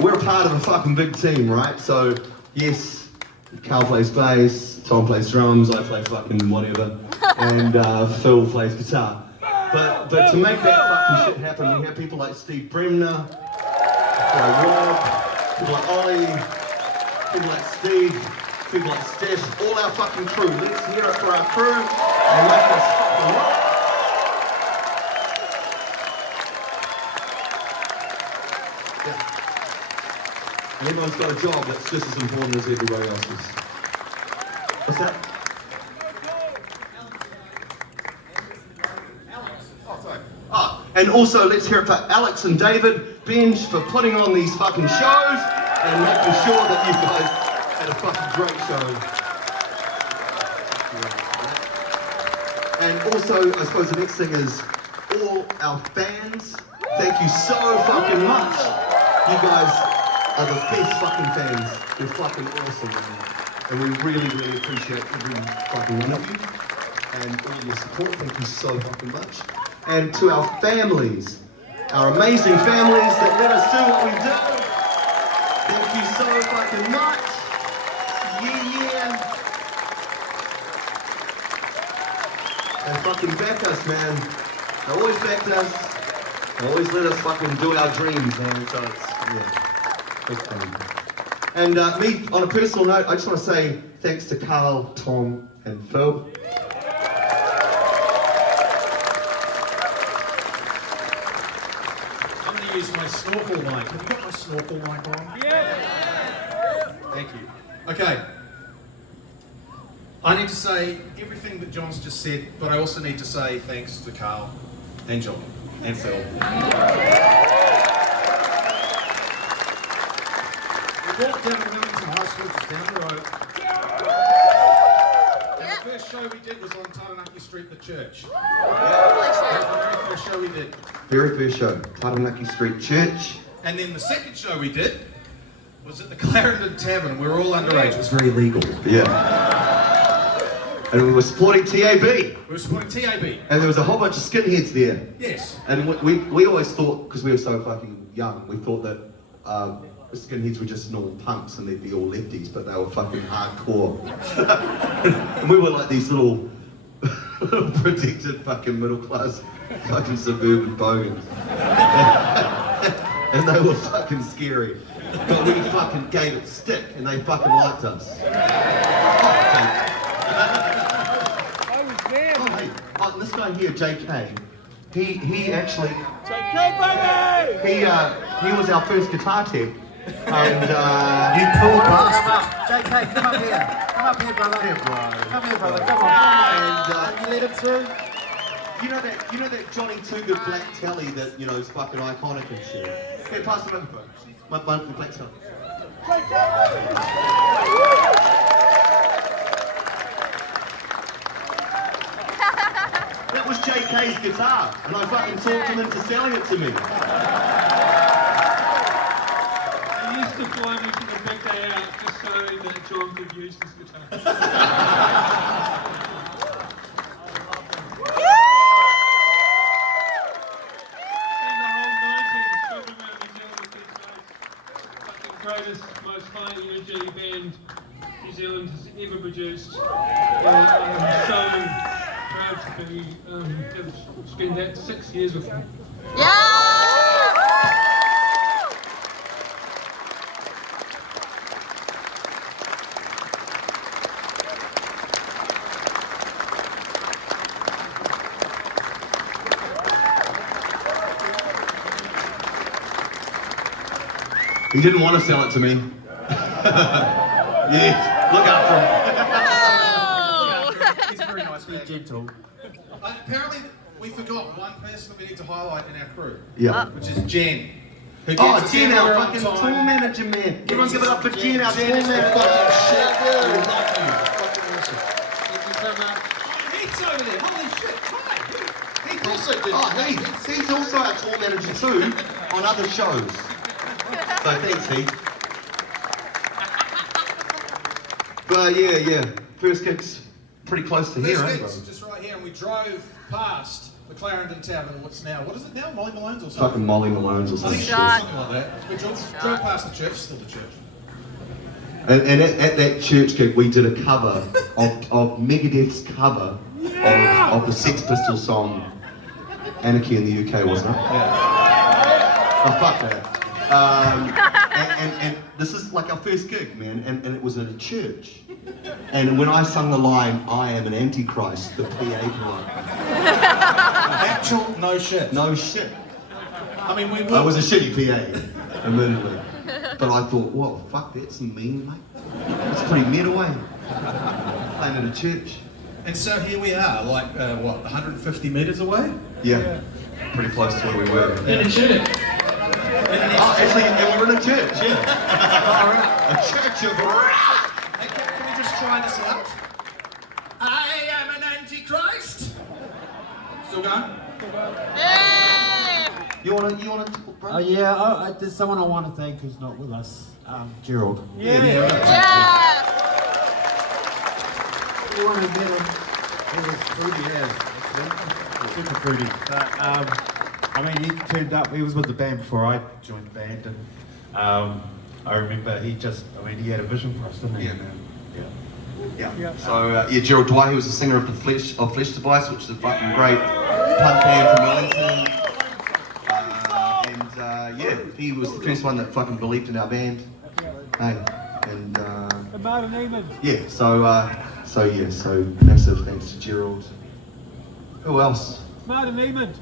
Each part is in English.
we're a part of a fucking big team, right? So, yes, Carl plays bass, Tom plays drums, I play fucking whatever, and Phil plays guitar. But to make that fucking shit happen, we have people like Steve Bremner, Rob, people like Ollie, people like Steve, people like Steph, all our fucking crew. Let's hear it for our crew and make us fucking rock. Yeah. And everyone's got a job that's just as important as everybody else's. What's that? And also, let's hear it for Alex and David Benj for putting on these fucking shows and making sure that you guys had a fucking great show. And also, I suppose the next thing is all our fans. Thank you so fucking much. You guys are the best fucking fans. You're fucking awesome, man. And we really, really appreciate every fucking one of you and all your support. Thank you so fucking much. And to our families, our amazing families that let us do what we do. Thank you so fucking much. Yeah. They fucking back us, man. They always backed us. They always let us fucking do our dreams, man. So it's, yeah, big fun. And me, on a personal note, I just want to say thanks to Carl, Tom, and Phil. Use my snorkel mic. Have you got my snorkel mic on? Yeah! Thank you. Okay. I need to say everything that John's just said, but I also need to say thanks to Carl and John and Phil. We walked down to Wellington High School just down the road. And the first show we did was on Taranaki Street, the church. That was the very first show we did. Very first show, Taranaki Street Church. And then the second show we did was at the Clarendon Tavern. We were all underage. It was very illegal. Yeah. And we were supporting TAB. We were supporting TAB. And there was a whole bunch of skinheads there. Yes. And we always thought, because we were so fucking young, we thought that the skinheads were just normal punks and they'd be all lefties, but they were fucking hardcore. And we were like these little protected fucking middle class fucking suburban bogans. And they were fucking scary. But we fucking gave it stick and they fucking liked us. I was there. Oh, hey, this guy here, JK, he actually... JK, baby! He was our first guitar tech. And You poor bastard. JK, come up here. Come up here, brother. yeah, bro. Come here, brother. Come on. And You let him through? you know that Johnny Too Good black telly that, you know, is fucking iconic and shit. Hey, pass it over, bro. My black telly. That was JK's guitar, and I fucking talked him into selling it to me. He used to fly me to the big day out just so that John could use his guitar. Greatest, most high energy band New Zealand has ever produced. And I'm so proud to be have spent that 6 years with them. He didn't want to sell it to me. Yes, look out for him. He's very nice. Be gentle. Apparently, we forgot one person that we need to highlight in our crew. Yeah. Which is Jen. Who Oh, gets us Jen, everywhere our on fucking time. tour manager, man. Everyone give it up for Jen, our tour Jen is the manager. fucking shit. We love you. Fucking awesome. Thank you so much. Heath's over there. Holy shit. Hi. Heath also did. Oh, he's also our tour manager too, on other shows. So thanks, Heath. But yeah. First gig's pretty close to here, First ain't gig's it? just right here, and we drove past the Clarendon Tavern, what's now, what is it now? Molly Malone's or something? Fucking Molly Malone's or I something. think it's something like that. We drove past the church, still the church. And at that church gig, we did a cover of Megadeth's cover of the Sex Pistols song Anarchy in the UK, wasn't it? Yeah. Oh, fuck that. And this is like our first gig, man, and it was at a church. And when I sung the line, I am an antichrist, the PA came on. Actual no shit. No shit. I mean, we I was a shitty PA, admittedly. But I thought, whoa, fuck, that's mean, mate. It's pretty meta way. Playing at a church. And so here we are, like, what, 150 metres away? Yeah, pretty close to where we were. In a church. Oh, actually, and we were in a church, yeah. A church of Hey, can we just try this out? I am an antichrist. Still going? You wanna talk, bro? Oh yeah, there's someone I want to thank who's not with us, Gerald. Yeah. Everyone who met him, he was fruity as, actually. Super fruity. But, I mean, he turned up, he was with the band before I joined the band, and I remember he had a vision for us, didn't he? Yeah, man. Yeah. Yeah. So, Gerald Dwight, he was the singer of Flesh Device, which is a fucking great punk band from Wellington. He was the first one that fucking believed in our band. Hey, and yeah, so massive thanks to Gerald. Who else? Martin Lehman.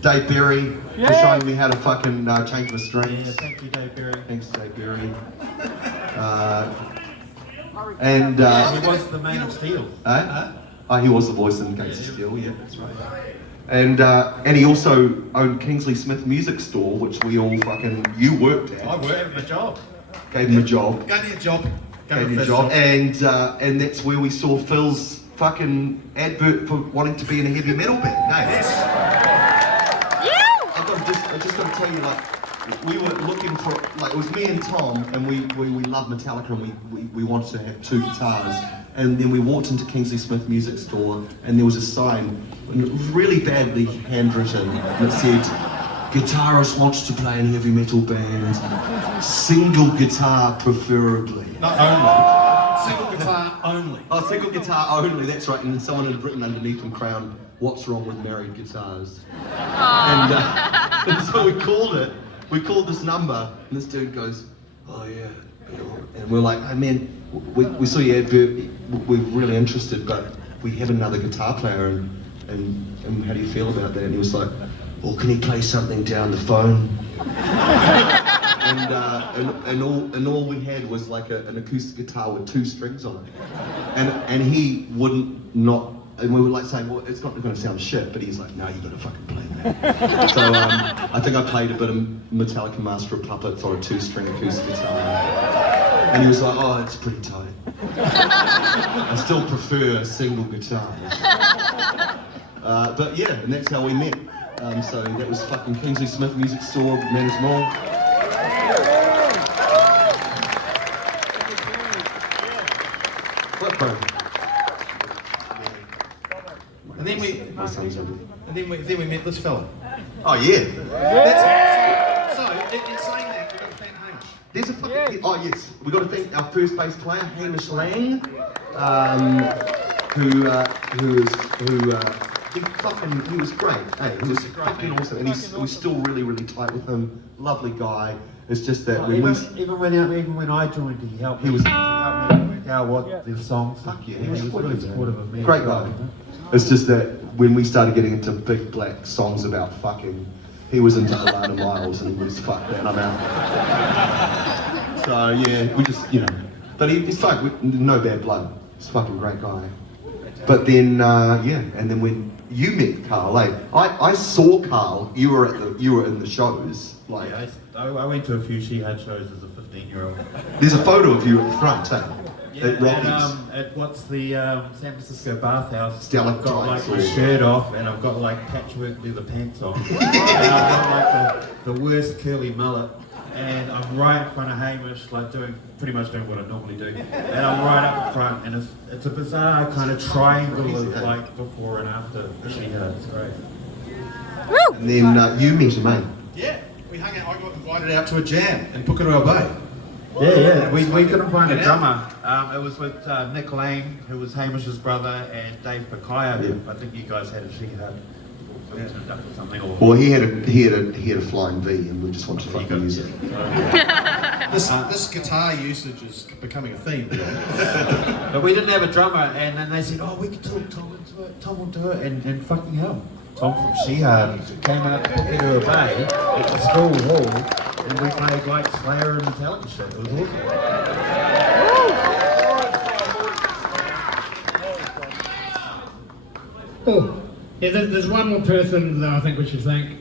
Dave Berry for showing me how to fucking change my Yeah, strings. thank you, Dave Berry. Thanks, Dave Berry. He was the man of steel. He was the voice in Gates of Steel, yeah, that's right. And he also owned Kingsley Smith Music Store, which we all you worked at. I worked a job. Gave him a job. Gave me a job. Gave him a job. And that's where we saw Phil's fucking advert for wanting to be in a heavy metal band. No. Yes. I just got to tell you, we were looking for, it was me and Tom, and we love Metallica, and we wanted to have 2 guitars. And then we walked into Kingsley Smith Music Store, and there was a sign, and it was really badly handwritten, and it said, "Guitarist wants to play in a heavy metal band, single guitar preferably." Not only. Single guitar only. Oh, single guitar only, that's right. And then someone had written underneath in crown, "What's wrong with married guitars?" And so we called this number, and this dude goes, "Oh yeah." And we're like, "Hey man, we saw your advert, we're really interested, but we have another guitar player, and how do you feel about that?" And he was like, "Well, can he play something down the phone?" and all we had was like an acoustic guitar with 2 strings on it, and he wouldn't not. And we were like saying, "Well, it's not going to sound shit," but he's like, "No, you got to fucking play that." So I think I played a bit of Metallica Master of Puppets on a 2-string acoustic guitar, and he was like, "Oh, it's pretty tight. I still prefer a single guitar." But yeah, and that's how we met. So that was fucking Kingsley Smith Music Store, Manners Mall. What, bro? And then My son's over. we met this fella. Oh yeah. So, in saying that, we've got to thank Hamish. There's a fucking oh yes. We got to thank our first bass player Hamish Lang, he was great. Hey, he was fucking awesome, and we're still really still with him. Lovely guy. It's just that when Even when I joined, he helped me. He was- He helped me work out what the songs. Fuck yeah, He was really supportive of me. great guy. It's just that when we started getting into big black songs about fucking, he was into Alana Miles and he was fuck that, I'm out. So yeah, we just but he's fuck, no bad blood. He's a fucking great guy. But then and then when you met Carl, I saw Carl. You were in the shows. Like I went to a few Shihad shows as a 15-year-old. there's a photo of you at the front, at Rockies. At what's the San Francisco bathhouse? Stalactites I've got like my or- shirt off and I've got like patchwork leather pants on. And I've got like the worst curly mullet. and I'm right in front of Hamish, like pretty much doing what I normally do. And I'm right up the front, and it's a bizarre kind of triangle of like before and after Shihad. It's great. And then you met him, mate. Yeah, we hung out. I got invited out to a jam in Pukeroa Bay. Yeah. We couldn't find a drummer. It was with Nick Lane, who was Hamish's brother, and Dave Pakaya. Yeah. I think you guys had a Shihad. Or something. Or Well, he had a flying V, and we just wanted to fucking use it. This guitar usage is becoming a theme. But we didn't have a drummer, and then they said, "Oh, we could talk Tom into it. Tom will do it," and fucking hell, Tom from Shihad came out to Pukeroa Bay at the school hall, and we played like Slayer and Metallica shit. It was awesome. Oh, yeah, there's one more person that I think we should thank.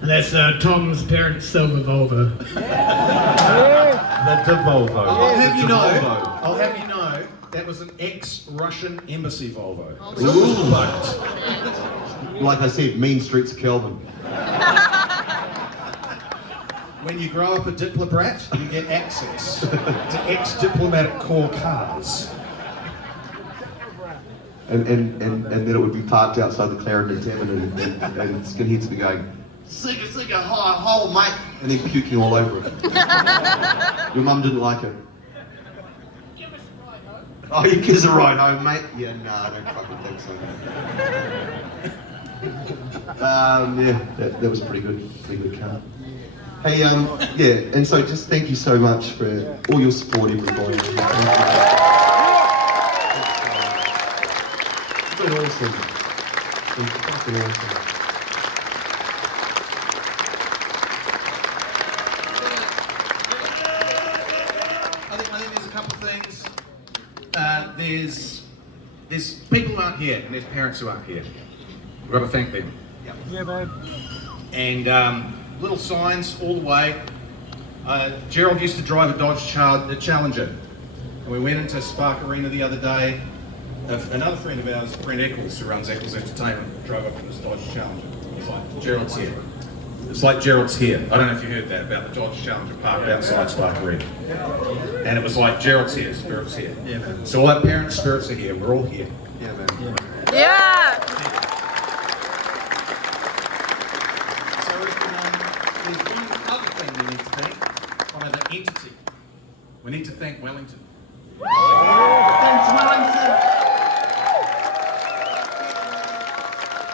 And that's Tom's parents' silver Volvo. The Devolvo. I'll have you know, that was an ex-Russian embassy Volvo. Ooh. But Like I said, mean streets of Kelvin. when you grow up a diplomat, you get access to ex-diplomatic core cars. And then it would be parked outside the Clarendon Tavern, and skinheads would be going, Sigga, hi, hole, mate, and then puking all over it. Your mum didn't like it. Give us a ride home. Oh, you gives a ride home, mate? Yeah, nah, I don't fucking think so. Yeah, that was pretty good car. Hey, yeah, and so just thank you so much for all your support, everybody. It's been awesome. It's been fucking awesome. I think there's a couple of things. There's people who aren't here, and there's parents who aren't here. We've got to thank them. Yeah, babe. And little signs all the way. Gerald used to drive a Dodge Challenger, and we went into Spark Arena the other day. Another friend of ours, Brent Eccles, who runs Eccles Entertainment, drove up in this Dodge Challenger. It's like Gerald's here. It's like Gerald's here. I don't know if you heard that about the Dodge Challenger parked outside Spark Arena. And it was like Gerald's here, Spirit's here. Yeah, man. So all our parents' spirits are here. We're all here. Yeah, man. Yeah! So there's one other thing we need to thank, one other entity. We need to thank Wellington. Thanks, Wellington.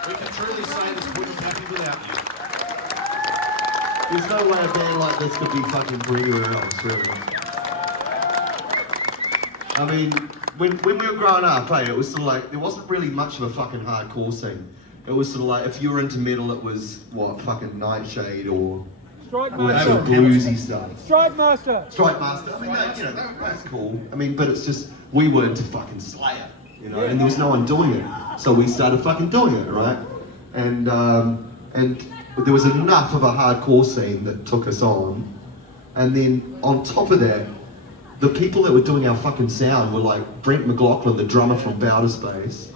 We can truly say this wouldn't happen without you. There's no way a band like this could be fucking anywhere else, really. I mean, when we were growing up, it was sort of like, there wasn't really much of a fucking hardcore scene. It was sort of like, if you were into metal, it was, what, fucking Nightshade or Strike all that Master. sort of bluesy stuff. Strike Master. Strike Master, I mean, that's cool. I mean, but it's just, we were into fucking Slayer, you know, and there was no one doing it. So we started fucking doing it, right? And there was enough of a hardcore scene that took us on. And then on top of that, the people that were doing our fucking sound were like Brent McLaughlin, the drummer from Bowder Space,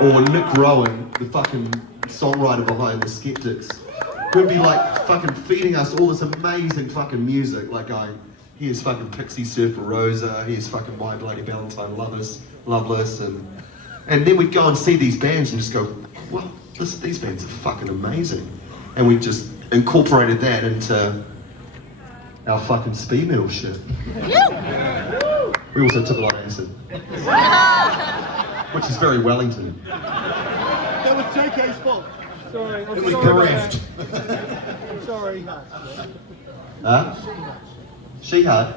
or Nick Rowan, the fucking songwriter behind The Skeptics, who'd be like fucking feeding us all this amazing fucking music, like here's fucking Pixie Surfer Rosa, here's fucking My Bloody Valentine Loveless, and then we'd go and see these bands and just go, well, these bands are fucking amazing. And we just incorporated that into our fucking speed metal shit. We also took a lot of acid. Which is very Wellington. That was JK's fault. Sorry. It was bereft. I'm sorry. Huh? Shihad.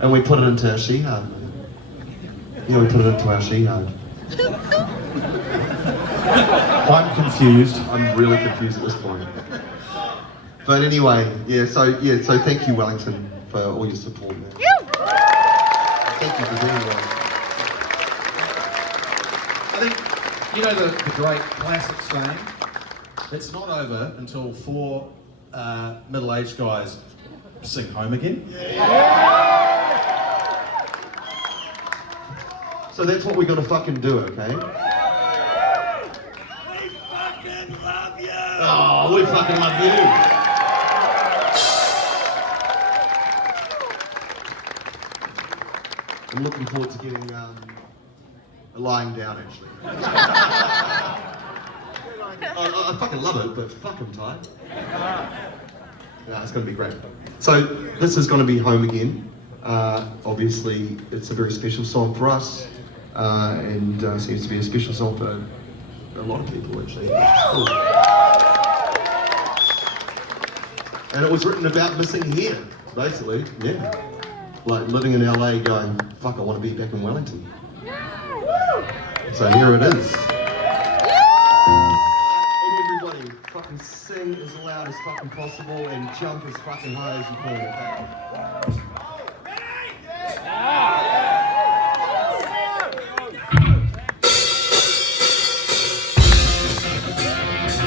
And we put it into our Shihad. Yeah, we put it into our Shihad. I'm confused. I'm really confused at this point. But anyway, so thank you, Wellington, for all your support, man. Thank you for doing that. I think, you know the great classic saying, it's not over until four middle-aged guys sing Home Again. So that's what we're gonna fucking do, okay? We fucking love you. Oh, we fucking love you. I'm looking forward to getting lying down actually. I fucking love it, but fuck, I'm tired. Yeah, it's going to be great. So this is going to be Home Again. Obviously, it's a very special song for us, and seems to be a special song for a lot of people actually. Cool. And it was written about missing here, basically, yeah. Like living in LA going, fuck, I want to be back in Wellington. So here it is. And everybody, fucking sing as loud as fucking possible and jump as fucking high as you can, okay?